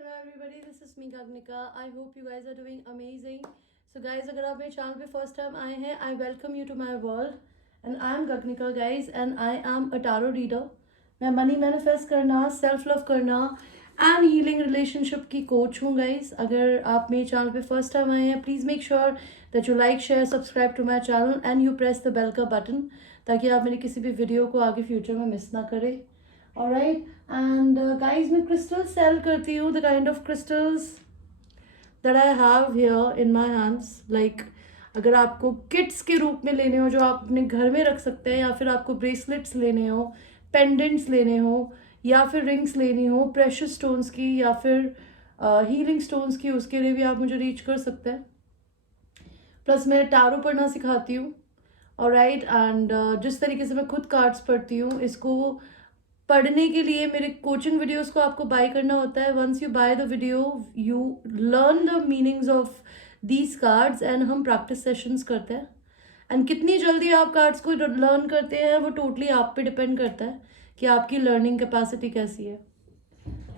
Hello everybody, this is me Gagnika. I hope you guys are doing amazing. So guys, अगर आप मेरे channel पे first time आए हैं, I welcome you to my world and I am Gagnika guys and I am a tarot reader. मैं money manifest करना, self love करना and healing relationship की कोच हूँ गाइज. अगर आप मेरे चैनल पे फर्स्ट टाइम आए हैं, please make sure that you like share subscribe to my channel and you press the bell का बटन ताकि आप मेरी किसी भी वीडियो को आगे फ्यूचर में मिस ना करें. Alright, and guys, मैं crystals sell करती हूँ. The kind of crystals that I have here in my hands, like अगर आपको किट्स के रूप में लेने हो जो आप अपने घर में रख सकते हैं, या फिर आपको ब्रेसलेट्स लेने हो, पेंडेंट्स लेने हो, या फिर रिंग्स लेनी हो प्रेशियस स्टोन्स की या फिर हीलिंग स्टोन्स की, उसके लिए भी आप मुझे रीच कर सकते हैं. प्लस मैं टैरो पढ़ना सिखाती हूँ. ऑलराइट, एंड जिस तरीके से मैं खुद कार्ड्स पढ़ती हूँ, इसको पढ़ने के लिए मेरे कोचिंग वीडियोस को आपको बाय करना होता है. Once you buy the video you learn the meanings of these cards and हम प्रैक्टिस सेशंस करते हैं. एंड कितनी जल्दी आप कार्ड्स को लर्न करते हैं वो टोटली आप पे डिपेंड करता है कि आपकी लर्निंग कैपेसिटी कैसी है.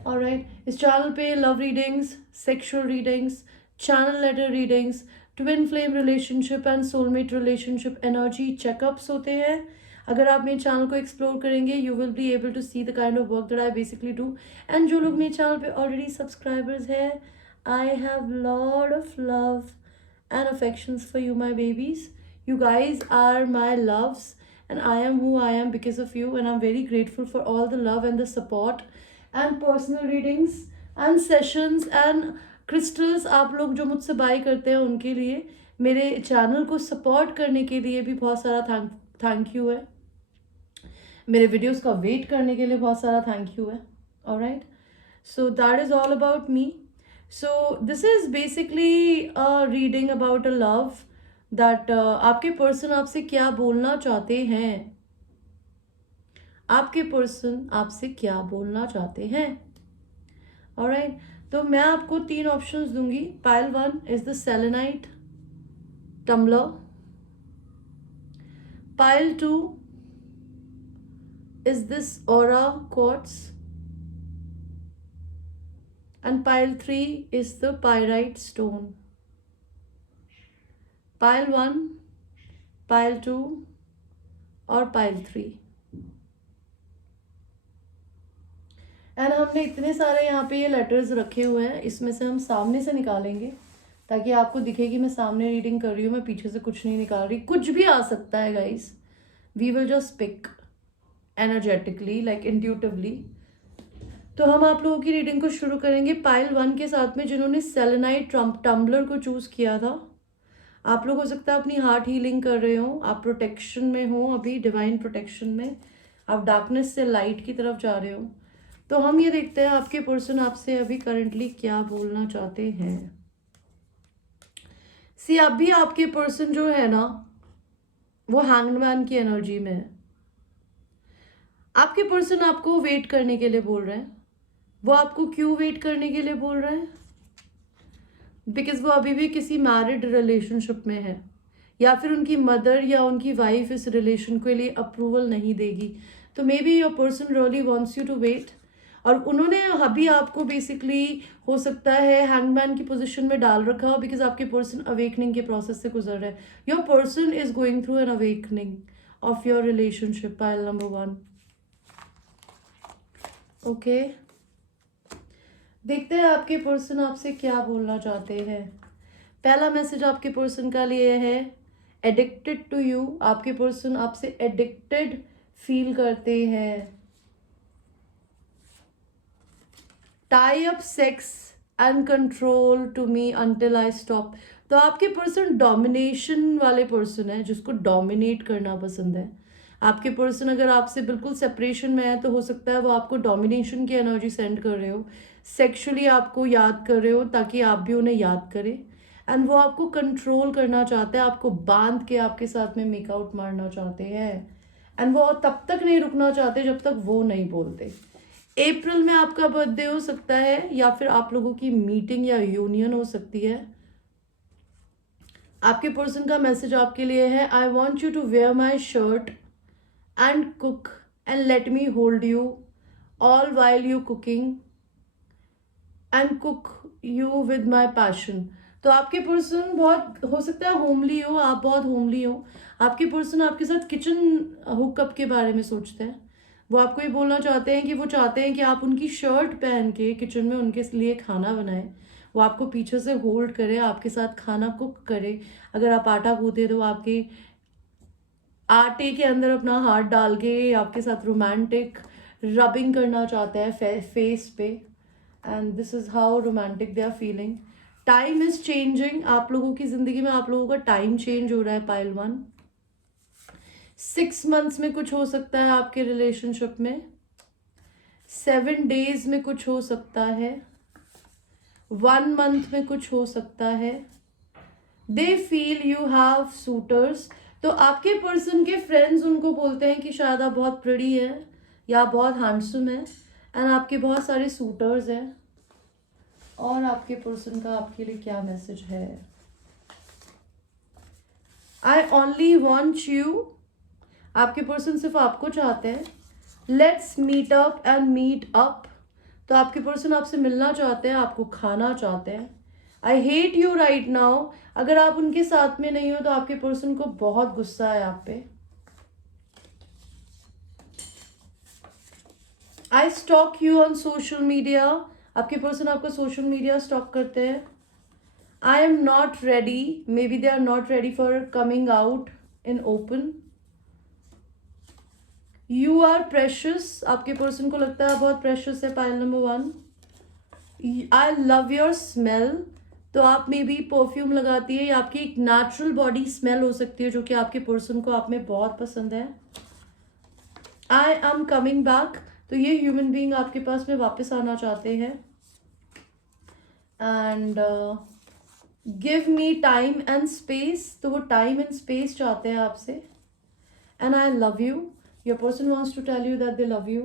ऑलराइट, इस चैनल पे love readings, sexual readings, channel letter readings, twin flame relationship and soulmate relationship energy checkups होते हैं. अगर आप मेरे चैनल को एक्सप्लोर करेंगे you will be able to see the kind of work that I basically do. And जो लोग मेरे चैनल पे ऑलरेडी सब्सक्राइबर्स हैं, I have lot of love and affections for you my babies. You guys are my loves and I am who I am because of you, and I'm very grateful for all the love and the support and personal readings and sessions and crystals आप लोग जो मुझसे bye करते हैं उनके लिए, मेरे channel को सपोर्ट करने के लिए भी बहुत सारा थैंक यू है. मेरे वीडियोस का वेट करने के लिए बहुत सारा थैंक यू है. Alright, so that is all about me. So this is basically a reading about a love that आपके पर्सन आपसे क्या बोलना चाहते हैं. आपके पर्सन आपसे क्या बोलना चाहते हैं. ऑलराइट, तो मैं आपको 3 ऑप्शंस दूंगी. Pile 1 is the selenite tumbler, pile 2 is this aura quartz, and pile 3 is the pyrite stone. Pile 1, pile 2 और pile 3. एंड हमने इतने सारे यहाँ पे ये लेटर्स रखे हुए हैं, इसमें से हम सामने से निकालेंगे ताकि आपको दिखे कि मैं सामने रीडिंग कर रही हूँ, मैं पीछे से कुछ नहीं निकाल रही. कुछ भी आ सकता है guys, we will just pick energetically like intuitively. तो हम आप लोगों की रीडिंग को शुरू करेंगे पाइल 1 के साथ में. जिन्होंने सेलेनाइट टम्बलर को चूज किया था, आप लोग हो सकता है अपनी हार्ट हीलिंग कर रहे हो, आप प्रोटेक्शन में हो, अभी डिवाइन प्रोटेक्शन में, आप डार्कनेस से लाइट की तरफ जा रहे हो. तो हम ये देखते हैं आपके पर्सन आपसे अभी करंटली क्या बोलना चाहते हैं. सी अभी आपके पर्सन जो है ना वो हैंगमैन की एनर्जी में है. आपके पर्सन आपको वेट करने के लिए बोल रहे हैं. वो आपको क्यों वेट करने के लिए बोल रहे हैं? बिकॉज वो अभी भी किसी मैरिड रिलेशनशिप में है, या फिर उनकी मदर या उनकी वाइफ इस रिलेशन के लिए अप्रूवल नहीं देगी. तो maybe your person really wants you to wait, और उन्होंने अभी आपको बेसिकली हो सकता है हैंगमैन की पोजीशन में डाल रखा हो बिकॉज आपके पर्सन अवेकनिंग के प्रोसेस से गुजर रहे हैं. Your person is going through an awakening of your relationship. Pile number 1. Okay, देखते हैं आपके पर्सन आपसे क्या बोलना चाहते हैं. पहला मैसेज आपके पर्सन का लिए है एडिक्टेड टू यू. आपके पर्सन आपसे एडिक्टेड फील करते हैं. Tie up sex and control to me until I stop. तो आपके पर्सन डोमिनेशन वाले पर्सन है, जिसको डोमिनेट करना पसंद है. आपके पर्सन अगर आपसे बिल्कुल सेपरेशन में है तो हो सकता है वो आपको डोमिनेशन की एनर्जी सेंड कर रहे हो, सेक्सुअली आपको याद कर रहे हो ताकि आप भी उन्हें याद करें. एंड वो आपको कंट्रोल करना चाहते हैं, आपको बांध के आपके साथ में मेकआउट मारना चाहते हैं. एंड वो तब तक नहीं रुकना चाहते जब तक वो नहीं बोलते. अप्रैल में आपका बर्थडे हो सकता है, या फिर आप लोगों की मीटिंग या यूनियन हो सकती है. आपके पर्सन का मैसेज आपके लिए है I want you to wear my shirt and cook and let me hold you all while you cooking. And cook you with my passion. तो आपके पर्सन बहुत हो सकता है होमली हो, आप बहुत होमली हो। आपके पर्सन आपके साथ किचन हुकअप के बारे में सोचते हैं। वो आपको ये बोलना चाहते हैं कि वो चाहते हैं कि आप उनकी शर्ट पहन के किचन में उनके लिए खाना बनाएं। वो आपको पीछे से होल्ड करे, आपके साथ खाना कुक करे। अगर आप आटा गूंथे तो आपके आटे के अंदर अपना हाथ डाल के आपके साथ रोमांटिक रबिंग करना चाहता है फेस पे। And this is how romantic they are feeling. Time is changing, आप लोगों की जिंदगी में आप लोगों का टाइम चेंज हो रहा है पाइल वन। 6 मंथ्स में कुछ हो सकता है आपके रिलेशनशिप में, 7 डेज में कुछ हो सकता है, 1 मंथ में कुछ हो सकता है। They feel you have suitors. तो आपके पर्सन के फ्रेंड्स उनको बोलते हैं कि शायद आप बहुत प्रिटी है या बहुत हैंडसम है, एंड आपके बहुत सारे सूटर्स हैं। और आपके पर्सन का आपके लिए क्या मैसेज है? I only want you. आपके पर्सन सिर्फ आपको चाहते हैं। Let's meet up and meet up. तो आपके पर्सन आपसे मिलना चाहते हैं, आपको खाना चाहते हैं। I hate you right now. अगर आप उनके साथ में नहीं हो तो आपके पर्सन को बहुत गुस्सा है आप पे। I stalk you on social media. आपके पर्सन आपको सोशल मीडिया स्टॉक करते हैं। I am not ready, may be they are not ready for coming out in open. You are precious. आपके पर्सन को लगता है बहुत प्रेशियस है, pile number 1। I love your smell. तो आप में भी परफ्यूम लगाती है, या आपकी एक नेचुरल बॉडी स्मेल हो सकती है जो कि आपके पर्सन को आप में बहुत पसंद है। I am coming back. तो ये ह्यूमन बीइंग आपके पास में वापस आना चाहते हैं। And give me time and space. तो वो टाइम एंड स्पेस चाहते हैं आपसे। And I love you. Your person wants to tell you that they love you.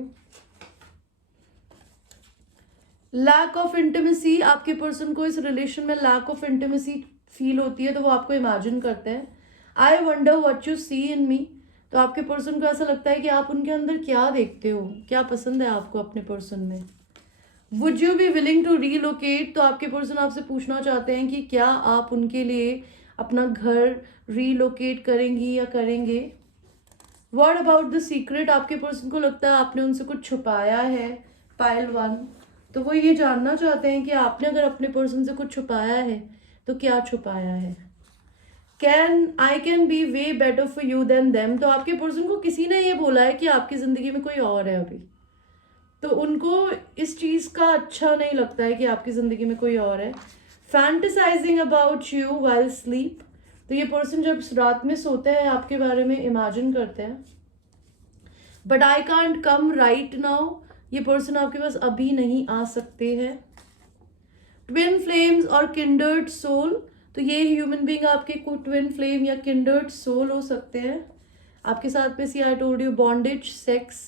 Lack of intimacy. आपके पर्सन को इस रिलेशन में लैक ऑफ इंटीमेसी फील होती है, तो वो आपको इमेजिन करते हैं। I wonder what you see इन मी। तो आपके पर्सन को ऐसा लगता है कि आप उनके अंदर क्या देखते हो, क्या पसंद है आपको अपने पर्सन में। Would you be willing to relocate. तो आपके पर्सन आपसे पूछना चाहते हैं कि क्या आप उनके लिए अपना घर रीलोकेट करेंगी या करेंगे। What about the secret. आपके पर्सन को लगता है आपने उनसे कुछ छुपाया है, पाइल 1। तो वो ये जानना चाहते हैं कि आपने अगर अपने पर्सन से कुछ छुपाया है तो क्या छुपाया है। I can be way better for you then them. तो आपके पर्सन को किसी ने ये बोला है कि आपकी जिंदगी में कोई और है अभी, तो उनको इस चीज का अच्छा नहीं लगता है कि आपकी जिंदगी में कोई और है। Fantasising about you while sleep. तो ये पर्सन जब रात में सोते हैं आपके बारे में इमेजिन करते हैं। But I can't come right now. ये पर्सन आपके पास अभी नहीं आ सकते हैं। ट्विन फ्लेम्स और किंडर्ड सोल। तो ये ह्यूमन बीइंग आपके कोई ट्विन फ्लेम या किंडर्ड सोल हो सकते हैं आपके साथ में। See I told you bondage sex.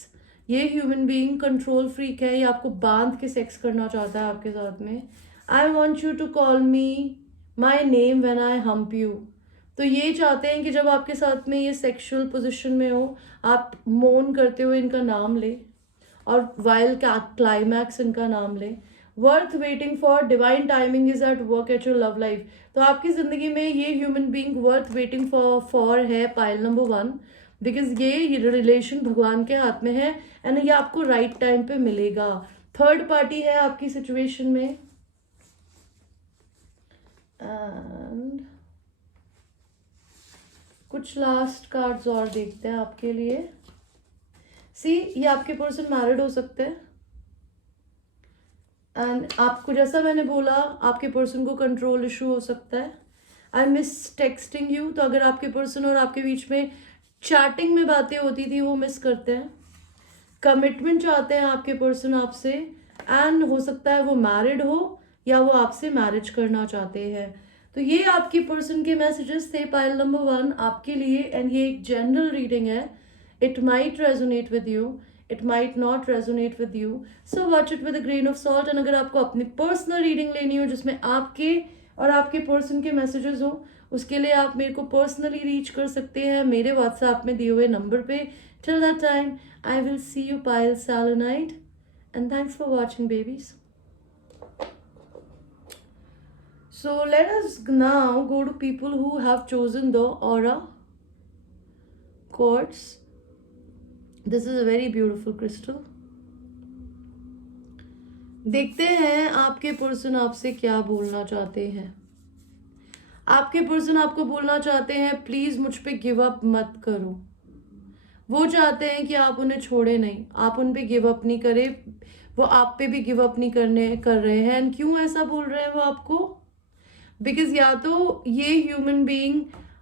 ये ह्यूमन बीइंग कंट्रोल फ्रीक है, ये आपको बांध के सेक्स करना चाहता है आपके साथ में। I want you to call me my name when I hump you. तो ये चाहते हैं कि जब आपके साथ में ये सेक्सुअल पोजिशन में हो, आप मोन करते हुए इनका नाम ले, और वाइल क्लाइमैक्स इनका नाम ले। Worth waiting for, divine timing is at work at your love life. तो आपकी जिंदगी में ये human being worth waiting for है, पाइल नंबर 1। बिकॉज ये रिलेशन भगवान के हाथ में है, एंड ये आपको राइट टाइम पे मिलेगा। थर्ड पार्टी है आपकी सिचुएशन में। एंड कुछ लास्ट कार्ड्स और देखते हैं आपके लिए। सी, ये आपके पर्सन मैरिड हो सकते हैं, एंड आपको जैसा मैंने बोला आपके पर्सन को कंट्रोल इशू हो सकता है। I miss texting you. तो अगर आपके पर्सन और आपके बीच में चैटिंग में बातें होती थी वो मिस करते हैं। कमिटमेंट चाहते हैं आपके पर्सन आपसे, एंड हो सकता है वो मैरिड हो या वो आपसे मैरिज करना चाहते हैं। तो ये आपकी पर्सन के मैसेजेस थे, पाइल नंबर 1 आपके लिए। एंड ये एक जनरल रीडिंग है। It might resonate with you, it might not resonate with you, so watch it with a grain of salt. And अगर आपको अपनी पर्सनल रीडिंग लेनी हो जिसमें आपके और आपके पर्सन के मैसेजेस हो, उसके लिए आप मेरे को पर्सनली रीच कर सकते हैं मेरे व्हाट्सएप में दिए हुए नंबर पे। Till that time I will see you pile selenite, and thanks for watching, babies. So let us now go to people who have chosen the aura quartz. This is a very beautiful crystal. देखते हैं आपके person आपसे क्या बोलना चाहते हैं. आपके person आपको बोलना चाहते हैं प्लीज मुझ पे गिव अप मत करो. वो चाहते हैं कि आप उन्हें छोड़े नहीं, आप उन पे गिव अप नहीं करें, वो आप पे भी गिव अप नहीं कर रहे हैं. एंड क्यों ऐसा बोल रहे हैं वो आपको? बिकॉज या तो ये ह्यूमन बीइंग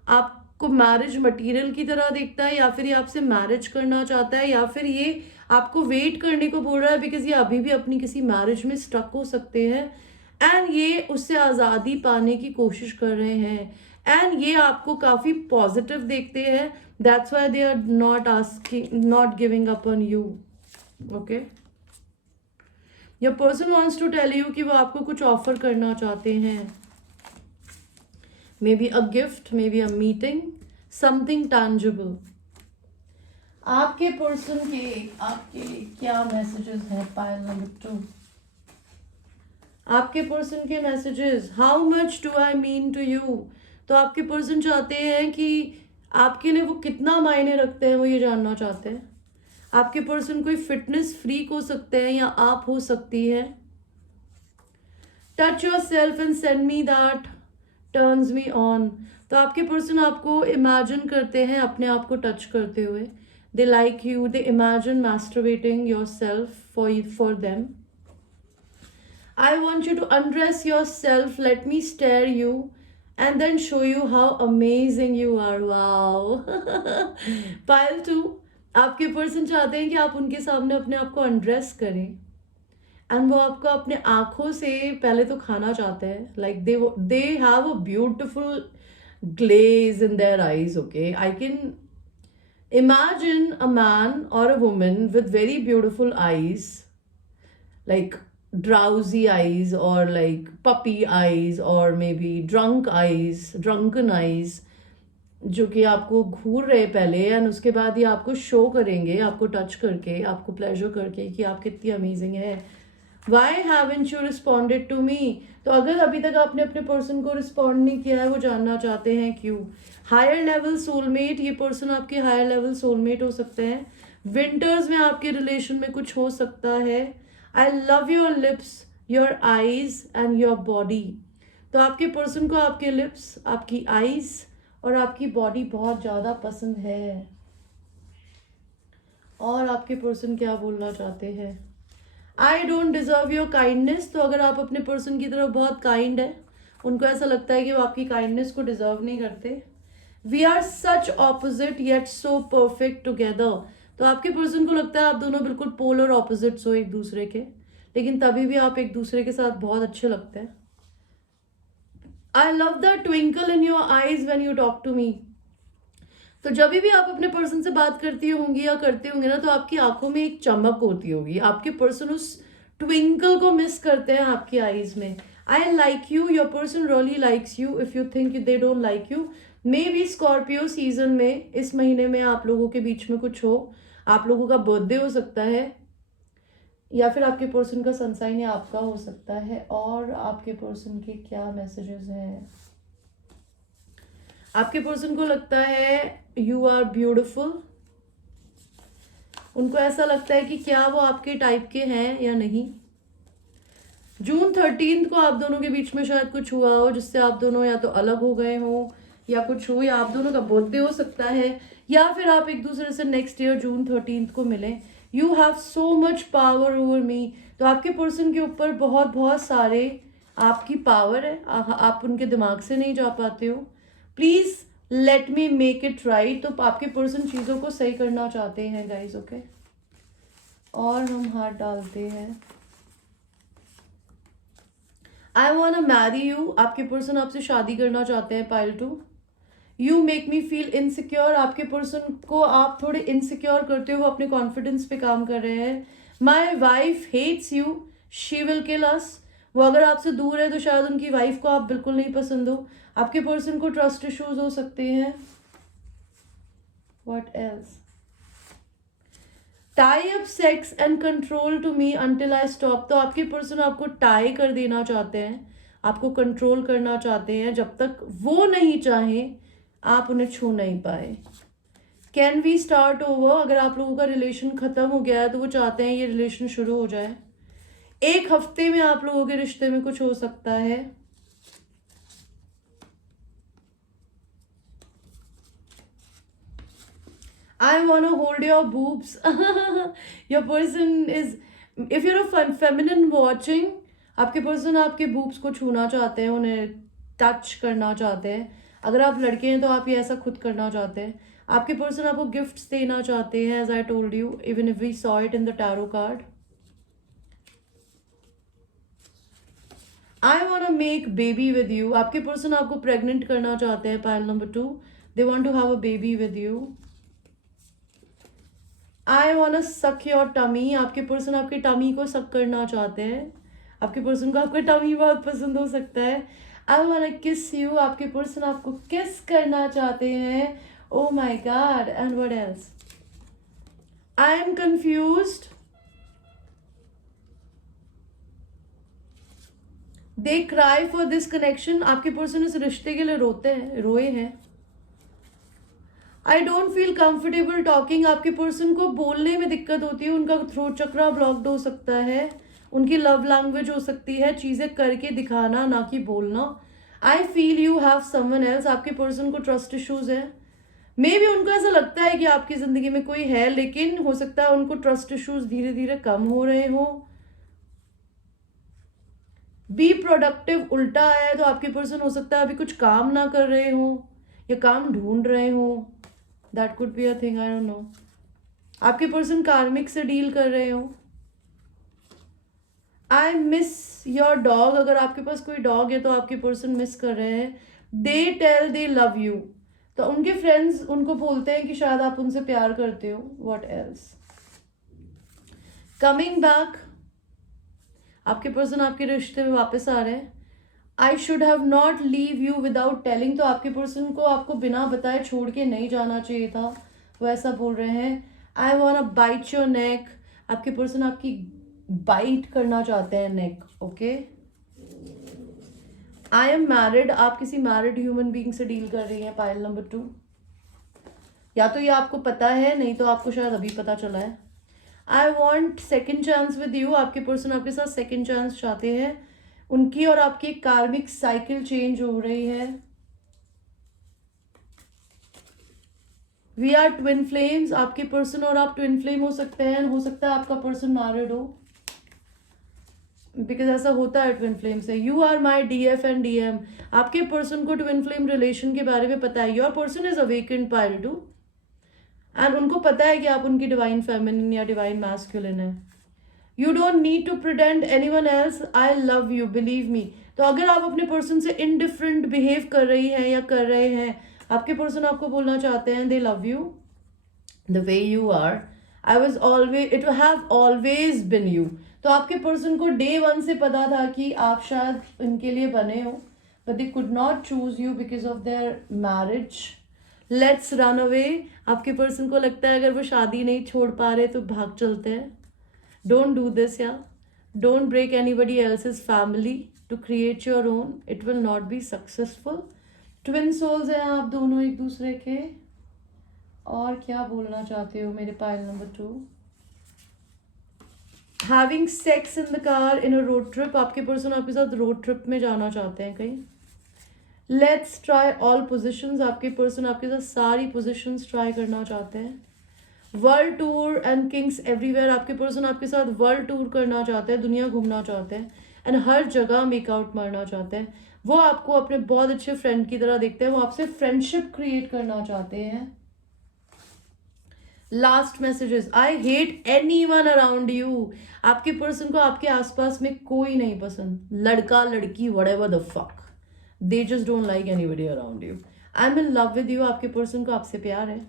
आपको मैरिज मटेरियल की तरह देखता है, या फिर ये आपसे मैरिज करना चाहता है, या फिर ये आपको वेट करने को बोल रहा है बिकॉज ये अभी भी अपनी किसी मैरिज में स्टक हो सकते हैं. एंड ये उससे आज़ादी पाने की कोशिश कर रहे हैं. एंड ये आपको काफ़ी पॉजिटिव देखते हैं. That's why they are not giving up on you. Okay, your person wants to tell you कि वो आपको कुछ ऑफर करना चाहते हैं. Maybe a gift, maybe a meeting, something tangible. आपके पर्सन के आपके लिए क्या मैसेजेस हैं? Pile number 2. आपके पर्सन के messages, how much do I mean to you. तो आपके पर्सन चाहते हैं कि आपके लिए वो कितना मायने रखते हैं, वो ये जानना चाहते हैं. आपके पर्सन कोई फिटनेस फ्रीक हो सकते हैं या आप हो सकती है. Touch your self and send me that turns me on. तो आपके पर्सन आपको इमेजिन करते हैं अपने आप को टच करते हुए. They like you, they imagine masturbating yourself for them. I want you to undress yourself, let me stare you and then show you how amazing you are. Wow. Pile 2, आपके person चाहते हैं कि आप उनके सामने अपने आप को अनड्रेस करें. एंड वो आपको अपने आंखों से पहले तो खाना चाहते हैं. Like they have a beautiful glaze in their eyes. Okay, I can imagine a man or a woman with very beautiful eyes, like drowsy eyes or like puppy eyes or maybe drunken eyes, जो कि आपको घूर रहे पहले and उसके बाद ये आपको शो करेंगे, आपको टच करके, आपको प्लेजर करके कि आप कितनी अमेजिंग है. Why haven't you responded to me? तो अगर अभी तक आपने अपने पर्सन को रिस्पॉन्ड नहीं किया है, वो जानना चाहते हैं क्यों. हायर लेवल सोलमेट, ये पर्सन आपके हायर लेवल सोलमेट हो सकते हैं. विंटर्स में आपके रिलेशन में कुछ हो सकता है. आई love your lips, your eyes and your body. तो आपके पर्सन को आपके लिप्स, आपकी आईज और आपकी बॉडी बहुत ज़्यादा पसंद है. और आपके पर्सन क्या बोलना चाहते हैं? I don't deserve your kindness. तो अगर आप अपने पर्सन की तरफ बहुत काइंड है, उनको ऐसा लगता है कि वो आपकी काइंडनेस को डिजर्व नहीं करते. We are such opposite yet so perfect together. तो आपके पर्सन को लगता है आप दोनों बिल्कुल पोलर ऑपोजिट्स हो एक दूसरे के, लेकिन तभी भी आप एक दूसरे के साथ बहुत अच्छे लगते हैं. I love the twinkle in your eyes when you talk to me. तो जब भी आप अपने पर्सन से बात करती होंगी या करते होंगे ना, तो आपकी आंखों में एक चमक होती होगी. आपके पर्सन उस ट्विंकल को मिस करते हैं आपकी आईज में. I like you, your person really likes you. If you think they don't like you, may be Scorpio season में, इस महीने में आप लोगों के बीच में कुछ हो. आप लोगों का बर्थडे हो सकता है, या फिर आपके पर्सन का सनसाइन या आपका हो सकता है. और आपके पर्सन के क्या मैसेजेस हैं? आपके पर्सन को लगता है यू आर ब्यूटिफुल. उनको ऐसा लगता है कि क्या वो आपके टाइप के हैं या नहीं. जून 13 को आप दोनों के बीच में शायद कुछ हुआ हो जिससे आप दोनों या तो अलग हो गए हो या कुछ हो, या आप दोनों का बर्थडे हो सकता है, या फिर आप एक दूसरे से नेक्स्ट ईयर जून 13 को मिले. You have so much power over me. तो आपके पर्सन के ऊपर बहुत बहुत सारे आपकी पावर है, आप उनके दिमाग से नहीं जा पाते हो. Please let me make it right. तो आपके पर्सन चीज़ों को सही करना चाहते हैं गाइज. ओके, और हम हाथ डालते हैं. I want marry you. आपके पर्सन आपसे शादी करना चाहते हैं. Pile 2, you make me feel insecure. आपके पर्सन को आप थोड़े इनसिक्योर करते हो, अपने कॉन्फिडेंस पे काम कर रहे हैं. My wife hates you, she will kill us. वो अगर आपसे दूर है तो शायद उनकी वाइफ को आप बिल्कुल नहीं पसंद हो. आपके पर्सन को ट्रस्ट इश्यूज हो सकते हैं. What else? Tie up sex and control to me until I stop. तो आपके पर्सन आपको टाई कर देना चाहते हैं, आपको कंट्रोल करना चाहते हैं, जब तक वो नहीं चाहें आप उन्हें छू नहीं पाए। कैन वी स्टार्ट ओवर, अगर आप लोगों का रिलेशन खत्म हो गया है तो वो चाहते हैं ये रिलेशन शुरू हो जाए। 1 हफ्ते में आप लोगों के रिश्ते में कुछ हो सकता है। I wanna hold your boobs. Your person is, if you're a feminine watching, आपके पर्सन आपके boobs को छूना चाहते हैं, उन्हें टच करना चाहते हैं। अगर आप लड़के हैं तो आप ये ऐसा खुद करना चाहते हैं। आपके पर्सन आपको गिफ्ट्स देना चाहते हैं, as I told you, even if we saw it in the tarot card. I wanna make baby with you. आपके पर्सन आपको प्रेग्नेंट करना चाहते हैं, pile number 2. They want to have a baby with you. I want सक your tummy, आपके person आपके tummy को सक करना चाहते हैं। आपके पर्सन को आपका टमी बहुत पसंद हो सकता है। आई वांट किस यू, आपके पर्सन आपको किस करना चाहते हैं। Oh my God, and what else? I am confused. They cry for this connection, आपके पर्सन इस रिश्ते के लिए रोते हैं, रोए हैं। I don't feel comfortable talking, आपके पर्सन को बोलने में दिक्कत होती है, उनका थ्रोट चक्रा ब्लॉक्ड हो सकता है, उनकी लव लैंग्वेज हो सकती है चीज़ें करके दिखाना, ना कि बोलना। I feel you have someone else, आपके पर्सन को ट्रस्ट इश्यूज है। मे बी उनको ऐसा लगता है कि आपकी ज़िंदगी में कोई है, लेकिन हो सकता है उनको ट्रस्ट इश्यूज धीरे धीरे कम हो रहे हो। बी प्रोडक्टिव उल्टा आया है, तो आपके पर्सन हो सकता है अभी कुछ काम ना कर रहे हो या काम ढूंढ रहे हो। That could be a thing, I don't know. आपके पर्सन कार्मिक से डील कर रहे हो। आई मिस योर डॉग, अगर आपके पास कोई डॉग है तो आपके पर्सन मिस कर रहे हैं। They tell they love you, तो उनके फ्रेंड्स उनको बोलते हैं कि शायद आप उनसे प्यार करते हो। What else? कमिंग बैक, आपके पर्सन आपके रिश्ते में वापस आ रहे हैं। I should have not leave you without telling, तो आपके पर्सन को आपको बिना बताए छोड़ के नहीं जाना चाहिए था, वो ऐसा बोल रहे हैं। I want bite your neck, आपके पर्सन आपकी बाइट करना चाहते हैं neck. Okay. I am married, आप किसी मैरिड ह्यूमन बीइंग से डील कर रही हैं, पाइल नंबर 2। या तो ये आपको पता है, नहीं तो आपको शायद अभी पता चला है। I want second chance with you, आपके पर्सन आपके साथ सेकेंड चांस चाहते हैं। उनकी और आपकी कार्मिक साइकिल चेंज हो रही है। वी आर ट्विन फ्लेम्स, आपके पर्सन और आप ट्विन फ्लेम हो सकते हैं। हो सकता है आपका पर्सन मैरिड हो, बिकॉज ऐसा होता है ट्विन फ्लेम से। You are my DF and DM, आपके पर्सन को ट्विन फ्लेम रिलेशन के बारे में पता है। Your person is awakened pile 2, and उनको पता है कि आप उनकी डिवाइन फेमिनिन या डिवाइन मैस्कुलिन है। You don't need to pretend anyone else, I love you, believe me. तो अगर आप अपने पर्सन से इनडिफरेंट बिहेव कर रही हैं या कर रहे हैं, आपके पर्सन आपको बोलना चाहते हैं they love you the way you are. I was always, it have always been you. तो आपके पर्सन को डे 1 से पता था कि आप शायद इनके लिए बने हो, but they could not choose you because of their marriage. Let's run away, आपके पर्सन को लगता है अगर वो शादी नहीं छोड़ पा रहे तो भाग चलते हैं। डोंट डू दिस, या don't break anybody else's family to create your own, it will not be successful. Twin souls हैं आप दोनों एक दूसरे के। और क्या बोलना चाहते हो मेरे pile number 2? Having sex in the car in a road trip, आपके पर्सन आपके साथ रोड ट्रिप में जाना चाहते हैं कहीं। लेट्स ट्राई ऑल पोजिशंस, आपके पर्सन आपके साथ सारी पोजिशंस ट्राई करना चाहते हैं। World tour and Kings everywhere, आपके पर्सन आपके साथ वर्ल्ड टूर करना चाहते हैं, दुनिया घूमना चाहते हैं, एंड हर जगह मेकआउट मारना चाहते हैं। वो आपको अपने बहुत अच्छे फ्रेंड की तरह देखते हैं, वो आपसे फ्रेंडशिप क्रिएट करना चाहते हैं। Last messages, I hate anyone around you, आपके पर्सन को आपके आसपास में कोई नहीं पसंद, लड़का लड़की whatever the fuck, they just don't like anybody around you. I am in love with you, आपके पर्सन को आपसे प्यार है।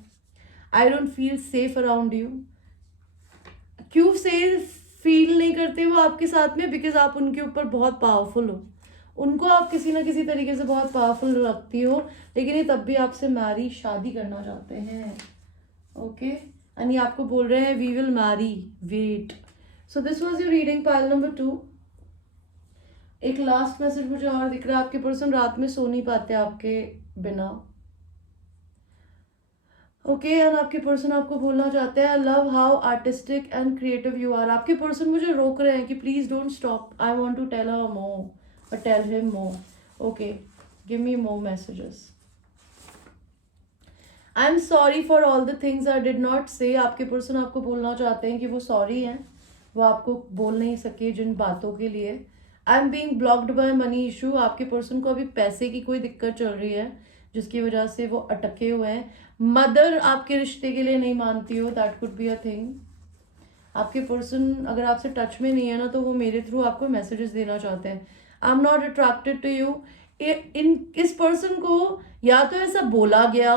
आई don't feel safe around you, क्यों सेफ फील नहीं करते वो आपके साथ में? बिकॉज आप उनके ऊपर बहुत पावरफुल हो, उनको आप किसी ना किसी तरीके से बहुत पावरफुल रखती हो, लेकिन ये तब भी आपसे मैरी शादी करना चाहते हैं। ओके, एंड ये आपको बोल रहे हैं we will marry, wait. So this was your reading pile number 2। एक लास्ट मैसेज मुझे और दिख रहा है, आपके पर्सन रात में सो नहीं पाते आपके बिना। ओके एंड आपके पर्सन आपको बोलना चाहते हैं, I love how artistic and creative you are. आपके पर्सन मुझे रोक रहे हैं कि please don't stop, I want to tell her more और tell him more. Okay, give me more messages. I am sorry for all the things I did not say. आपके person आपको बोलना चाहते हैं कि वो सॉरी हैं, वो आपको बोल नहीं सके जिन बातों के लिए। I am being blocked by money issue. आपके पर्सन को अभी पैसे की कोई दिक्कत चल रही है जिसकी वजह से वो अटके हुए हैं। मदर आपके रिश्ते के लिए नहीं मानती हो, that could be a thing. आपके पर्सन अगर आपसे टच में नहीं है ना तो वो मेरे थ्रू आपको मैसेजेस देना चाहते हैं। I am not attracted to you. इस पर्सन को या तो ऐसा बोला गया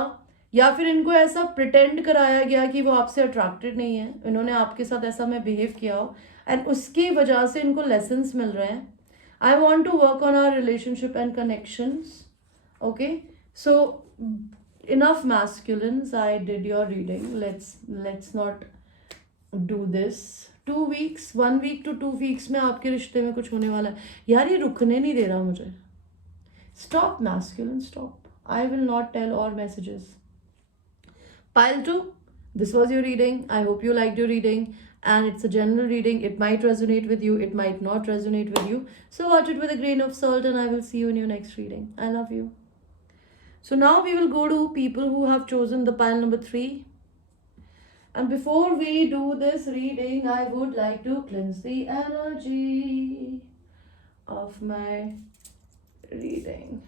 या फिर इनको ऐसा प्रिटेंड कराया गया कि वो आपसे अट्रैक्टेड नहीं है, इन्होंने आपके साथ ऐसा में बिहेव किया हो एंड उसकी वजह से इनको लेसन्स मिल रहे हैं। I want to work on our relationship and connections. Okay, so enough masculines, I did your reading. Let's not do this. 2 weeks, 1 week to 2 weeks में आपके रिश्ते में कुछ होने वाला है। यार ये रुकने नहीं दे रहा मुझे। Stop masculine, stop. I will not tell all messages. Pile 2, this was your reading. I hope you liked your reading and it's a general reading. It might resonate with you, it might not resonate with you. So watch it with a grain of salt and I will see you in your next reading. I love you. So now we will go to people who have chosen the pile number 3. And before we do this reading, I would like to cleanse the energy of my reading.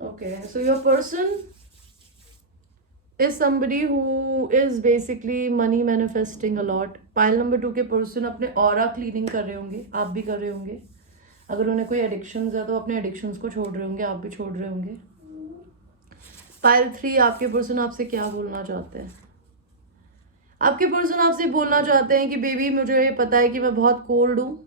Okay, so your person is somebody who is basically money manifesting a lot. Pile number 2 के person अपने aura cleaning कर रहे होंगे, आप भी कर रहे होंगे। अगर उन्हें कोई एडिक्शंस है तो अपने एडिक्शंस को छोड़ रहे होंगे, आप भी छोड़ रहे होंगे। पाइल 3, आपके पर्सन आपसे क्या बोलना चाहते हैं? आपके पर्सन आपसे बोलना चाहते हैं कि बेबी मुझे ये पता है कि मैं बहुत कोल्ड हूँ,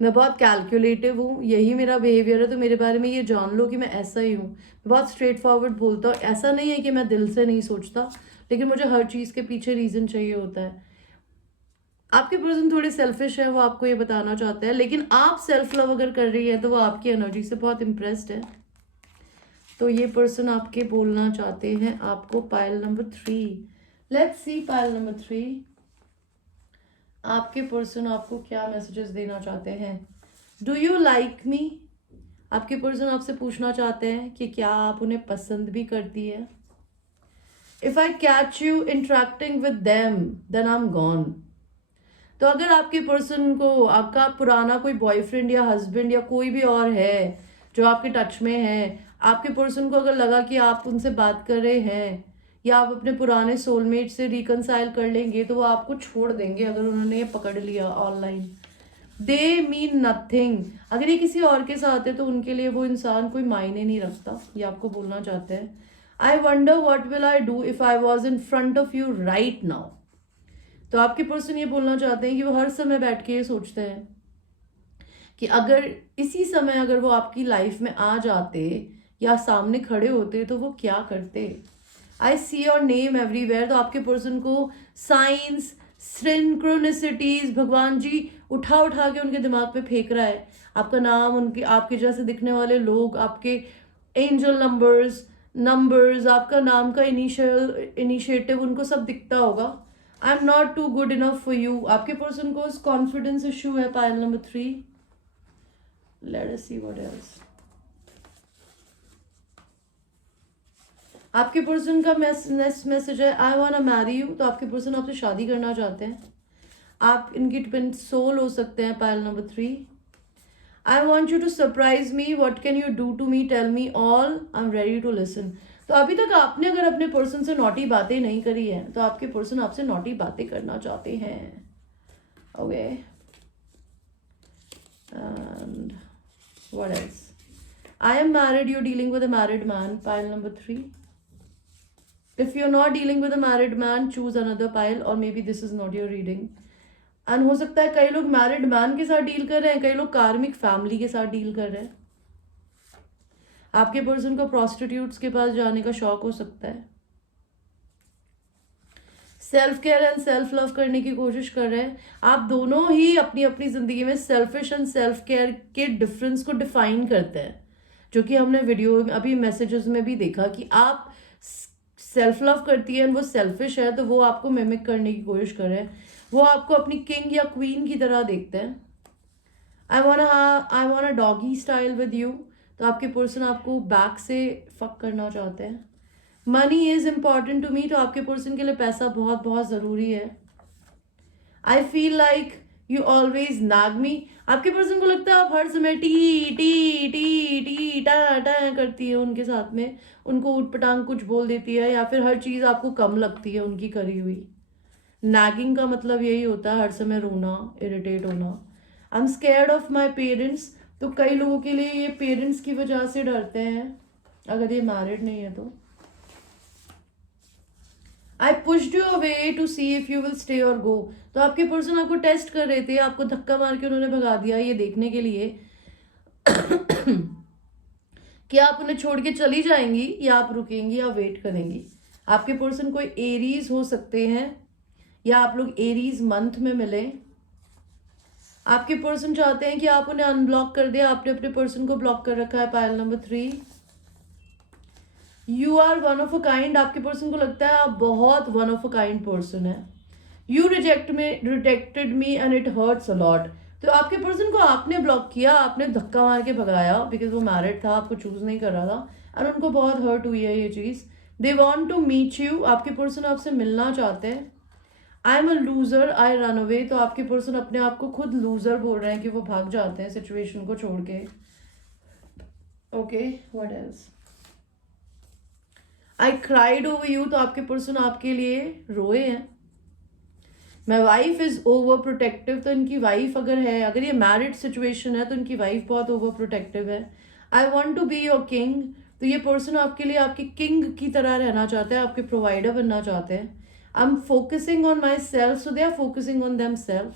मैं बहुत कैलकुलेटिव हूँ, यही मेरा बिहेवियर है, तो मेरे बारे में ये जान लो कि मैं ऐसा ही हूँ। मैं बहुत स्ट्रेट फॉरवर्ड बोलता हूँ, ऐसा नहीं है कि मैं दिल से नहीं सोचता, लेकिन मुझे हर चीज़ के पीछे रीज़न चाहिए होता है। आपके पर्सन थोड़े सेल्फिश है, वो आपको ये बताना चाहते हैं, लेकिन आप सेल्फ लव अगर कर रही है तो वो आपकी एनर्जी से बहुत इम्प्रेस्ड है। तो ये पर्सन आपके बोलना चाहते हैं आपको pile number 3। Let's see pile number 3, आपके पर्सन आपको क्या मैसेजेस देना चाहते हैं। Do you like me? आपके पर्सन आपसे पूछना चाहते हैं कि क्या आप उन्हें पसंद भी करती है। If I catch you interacting with them then I am gone. तो अगर आपके पर्सन को आपका पुराना कोई बॉयफ्रेंड या हस्बैंड या कोई भी और है जो आपके टच में है, आपके पर्सन को अगर लगा कि आप उनसे बात कर रहे हैं या आप अपने पुराने सोलमेट से रिकनसाइल कर लेंगे, तो वो आपको छोड़ देंगे अगर उन्होंने ये पकड़ लिया ऑनलाइन। They mean nothing. अगर ये किसी और के साथ है तो उनके लिए वो इंसान कोई मायने नहीं रखता, ये आपको बोलना चाहते हैं। I wonder what will I do if I was in front of you right now. तो आपके पर्सन ये बोलना चाहते हैं कि वो हर समय बैठ के ये सोचते हैं कि अगर इसी समय अगर वो आपकी लाइफ में आ जाते या सामने खड़े होते तो वो क्या करते। आई सी योर नेम एवरीवेयर। तो आपके पर्सन को साइंस, सिंक्रोनिसिटीज भगवान जी उठा उठा के उनके दिमाग पे फेंक रहा है। आपका नाम, उनके आपके जैसे दिखने वाले लोग, आपके एंजल नंबर्स, आपका नाम का इनिशिएटिव उनको सब दिखता होगा। I am not too good enough for you. आपके पर्सन को कॉन्फिडेंस इशू है pile number 3। Let us see what else. आपके पर्सन का नेक्स्ट मैसेज है I want to marry you. तो आपके पर्सन आपसे शादी करना चाहते हैं, आप इनकी ट्विन सोल हो सकते हैं। Pile number 3, I want you to surprise me, what can you do to me, tell me all, I am ready to listen. तो अभी तक आपने अगर अपने पर्सन से नॉटी बातें नहीं करी है तो आपके पर्सन आपसे नॉटी बातें करना चाहते हैं। Okay, and what else? I am married, you dealing with a married man. Pile number 3, if you are not dealing with a married man choose another pile और may be this is not your reading. And हो सकता है कई लोग married man के साथ deal कर रहे हैं, कई लोग कार्मिक फैमिली के साथ डील कर रहे हैं। आपके पर्सन को प्रोस्टिट्यूट्स के पास जाने का शौक हो सकता है। Self care and self love करने की कोशिश कर रहे हैं। आप दोनों ही अपनी अपनी ज़िंदगी में सेल्फिश एंड सेल्फ केयर के डिफरेंस को डिफाइन करते हैं, जो कि हमने वीडियो में अभी मैसेजेस में भी देखा कि आप सेल्फ लव करती है, वो सेल्फिश है, तो वो आपको मिमिक करने की कोशिश कर रहे हैं। वो आपको अपनी किंग या क्वीन की तरह देखते हैं। I want a doggy style with you, तो आपके पर्सन आपको बैक से फक करना चाहते हैं। Money is important to me, तो आपके पर्सन के लिए पैसा बहुत बहुत ज़रूरी है। I feel like you always nag me, आपके पर्सन को लगता है आप हर समय टी टी टी टी टा टा करती है उनके साथ में, उनको उठ पटांग कुछ बोल देती है, या फिर हर चीज़ आपको कम लगती है उनकी करी हुई। नैगिंग का मतलब यही होता है हर समय रोना, इरिटेट होना। I am scared of my parents, तो कई लोगों के लिए ये पेरेंट्स की वजह से डरते हैं अगर ये मैरिड नहीं है तो। I pushed you away to see if you will stay और गो, तो आपके पर्सन आपको टेस्ट कर रहे थे, आपको धक्का मार के उन्होंने भगा दिया ये देखने के लिए कि आप उन्हें छोड़ के चली जाएंगी या आप रुकेंगी या वेट करेंगी। आपके पर्सन कोई एरीज हो सकते हैं या आप लोग एरीज मंथ में मिले। आपके पर्सन चाहते हैं कि आप उन्हें अनब्लॉक कर दें, आपने अपने पर्सन को ब्लॉक कर रखा है। Pile number 3, you are one of a kind, आपके पर्सन को लगता है आप बहुत one of a kind person है। You rejected me and it hurts a lot, तो आपके पर्सन को आपने ब्लॉक किया, आपने धक्का मार के भगाया बिकॉज वो मैरिड था, आपको चूज नहीं कर रहा था, और उनको बहुत हर्ट हुई है ये चीज़। They want to meet you, आपके पर्सन आपसे मिलना चाहते हैं। I am a loser I run away, तो आपके पर्सन अपने आप को खुद लूजर बोल रहे हैं कि वो भाग जाते हैं सिचुएशन को छोड़ के। Okay, what else? I cried over you, तो आपके पर्सन आपके लिए रोए हैं। My wife is over protective, तो इनकी वाइफ अगर है, अगर ये मैरिड सिचुएशन है तो इनकी वाइफ बहुत ओवर प्रोटेक्टिव है। I want to be your king, तो ये पर्सन आपके लिए आपकी किंग की तरह रहना चाहते हैं, आपके प्रोवाइडर बनना चाहते हैं। I am focusing on my self, so they are focusing on them self.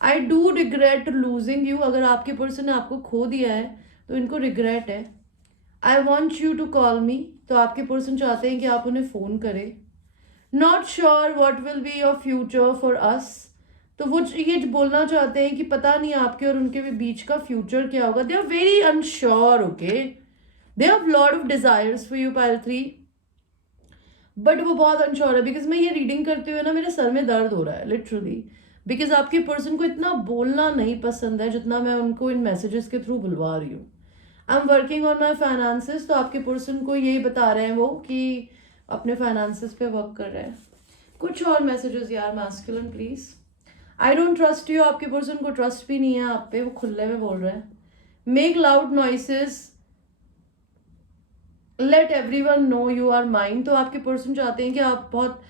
I do regret losing you, अगर आपके पर्सन ने आपको खो दिया है तो इनको रिग्रेट है। I want you to call me, तो आपके पर्सन चाहते हैं कि आप उन्हें फ़ोन करें। Not sure what will be your future for us, तो वो ये बोलना चाहते हैं कि पता नहीं आपके और उनके बीच का फ्यूचर क्या होगा। They are very unsure, okay, they have lot of desires for you pile 3, but वो बहुत अनश्योर है। बिकॉज मैं ये रीडिंग करते हुए ना मेरे सर में दर्द हो रहा है लिटरली, बिकॉज आपके पर्सन को इतना बोलना नहीं पसंद है जितना मैं उनको इन मैसेजेस के थ्रू बुलवा रही हूँ। I am working on my finances, तो आपके पर्सन को ये बता रहे हैं वो कि अपने फाइनेंसेस पे वर्क कर रहे हैं। कुछ और मैसेजेस यार masculine please. I don't trust you, आपके पर्सन को ट्रस्ट भी नहीं है आप पे, वो खुले में बोल रहे हैं। Make loud noises, let everyone know you are mine, तो आपके पर्सन चाहते हैं कि आप बहुत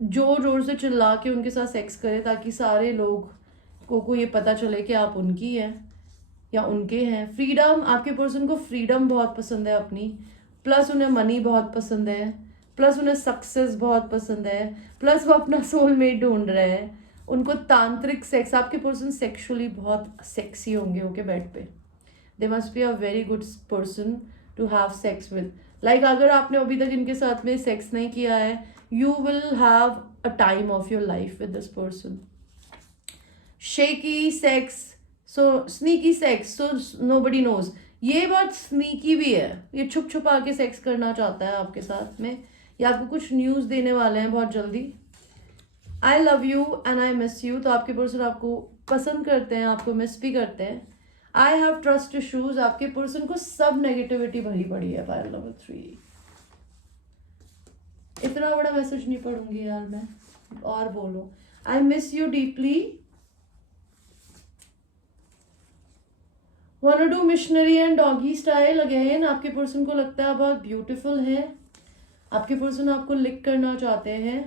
जोर जोर से चिल्ला के उनके साथ सेक्स करें ताकि सारे लोग को ये पता चले कि आप उनकी हैं या उनके हैं। फ्रीडम, आपके पर्सन को फ्रीडम बहुत पसंद है अपनी, प्लस उन्हें मनी बहुत पसंद है, प्लस उन्हें सक्सेस बहुत पसंद है, प्लस वो अपना सोलमेट ढूंढ रहे हैं। उनको तांत्रिक सेक्स, आपके पर्सन सेक्सुअली बहुत सेक्सी होंगे ओके बेड पे। They must be a very good person to have sex with. Like अगर आपने अभी तक इनके साथ में सेक्स नहीं किया है, you will have a time of your life with this person. Shaky sex, so sneaky sex, so nobody knows, ये बात स्नीकी भी है, ये छुप छुपा के सेक्स करना चाहता है आपके साथ में, या आपको कुछ न्यूज़ देने वाले हैं बहुत जल्दी। आई love you and I miss you, तो आपके पर्सन आपको पसंद करते हैं, आपको मिस भी करते हैं। आई हैव ट्रस्ट इशूज, आपके पर्सन को सब नेगेटिविटी भरी पड़ी है। पाइल नंबर 3, इतना बड़ा मैसेज नहीं पढ़ूंगी यार मैं, और बोलो। I miss you deeply, wanna do missionary and doggy style again, आपके पर्सन को लगता है बहुत ब्यूटीफुल है, आपके पर्सन आपको लिक करना चाहते हैं।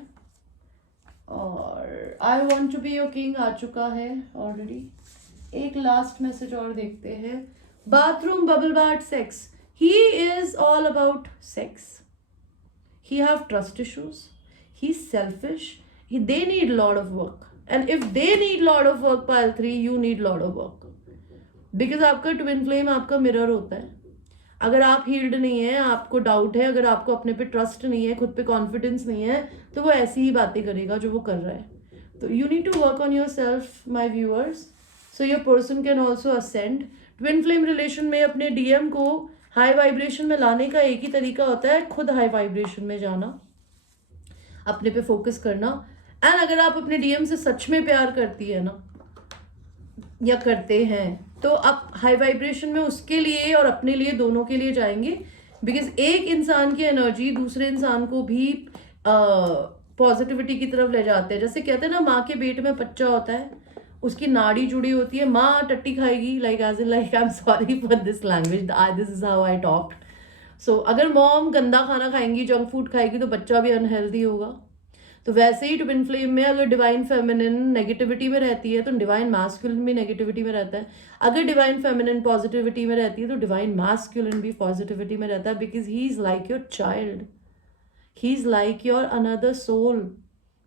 और I want to be your king आ चुका है ऑलरेडी। एक लास्ट मैसेज और देखते हैं। Bathroom bubble bath sex, he is all about sex, he have trust issues, he's selfish, they need lot of work, and if they need lot of work pile 3, you need lot of work, because आपका twin flame आपका mirror होता है। अगर आप heeled नहीं है, आपको doubt है, अगर आपको अपने पे ट्रस्ट नहीं है, खुद पे कॉन्फिडेंस नहीं है, तो वो ऐसी ही बातें करेगा जो वो कर रहा है। तो you need to work on yourself my viewers, so your person can also ascend. Twin flame relation में अपने डीएम को हाई वाइब्रेशन में लाने का एक ही तरीका होता है, खुद हाई वाइब्रेशन में जाना, अपने पे फोकस करना। एंड अगर आप अपने डीएम से सच में प्यार करती है ना, या करते हैं, तो आप हाई वाइब्रेशन में उसके लिए और अपने लिए, दोनों के लिए जाएंगे। बिकॉज एक इंसान की एनर्जी दूसरे इंसान को भी पॉजिटिविटी की तरफ ले जाते हैं। जैसे कहते हैं ना, माँ के पेट में बच्चा होता है, उसकी नाड़ी जुड़ी होती है, माँ टट्टी खाएगी, like as in like, I am sorry for this language, this is how I talk. So अगर मॉम गंदा खाना खाएंगी, जंक फूड खाएगी, तो बच्चा भी अनहेल्दी होगा। तो वैसे ही ट्विन फ्लेम में अगर डिवाइन फेमिनिन नेगेटिविटी में रहती है, तो डिवाइन मास्कुलिन भी नेगेटिविटी में रहता है। अगर डिवाइन फेमिनिन पॉजिटिविटी में रहती है, तो डिवाइन मास्कुलिन भी पॉजिटिविटी में रहता है। Because he is like your child, he is like your another soul,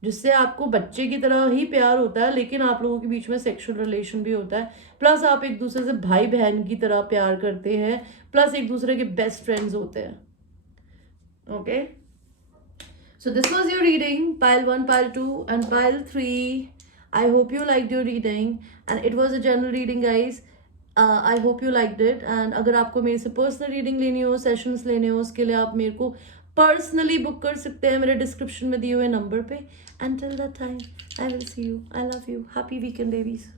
जिससे आपको बच्चे की तरह ही प्यार होता है, लेकिन आप लोगों के बीच में सेक्सुअल रिलेशन भी होता है। प्लस आप एक दूसरे से भाई बहन की तरह प्यार करते हैं, प्लस एक दूसरे के बेस्ट फ्रेंड्स होते हैं। Okay, so this was your reading, pile 1, pile 2 and pile 3. I hope you liked your reading and it was a general reading guys. I hope you liked it, and अगर आपको मेरे से personal reading लेनी हो, sessions लेने हो, उसके लिए आप मेरे को पर्सनली बुक कर सकते हैं मेरे डिस्क्रिप्शन में दिए हुए नंबर पे। Until that time, I will see you. I love you. Happy weekend babies.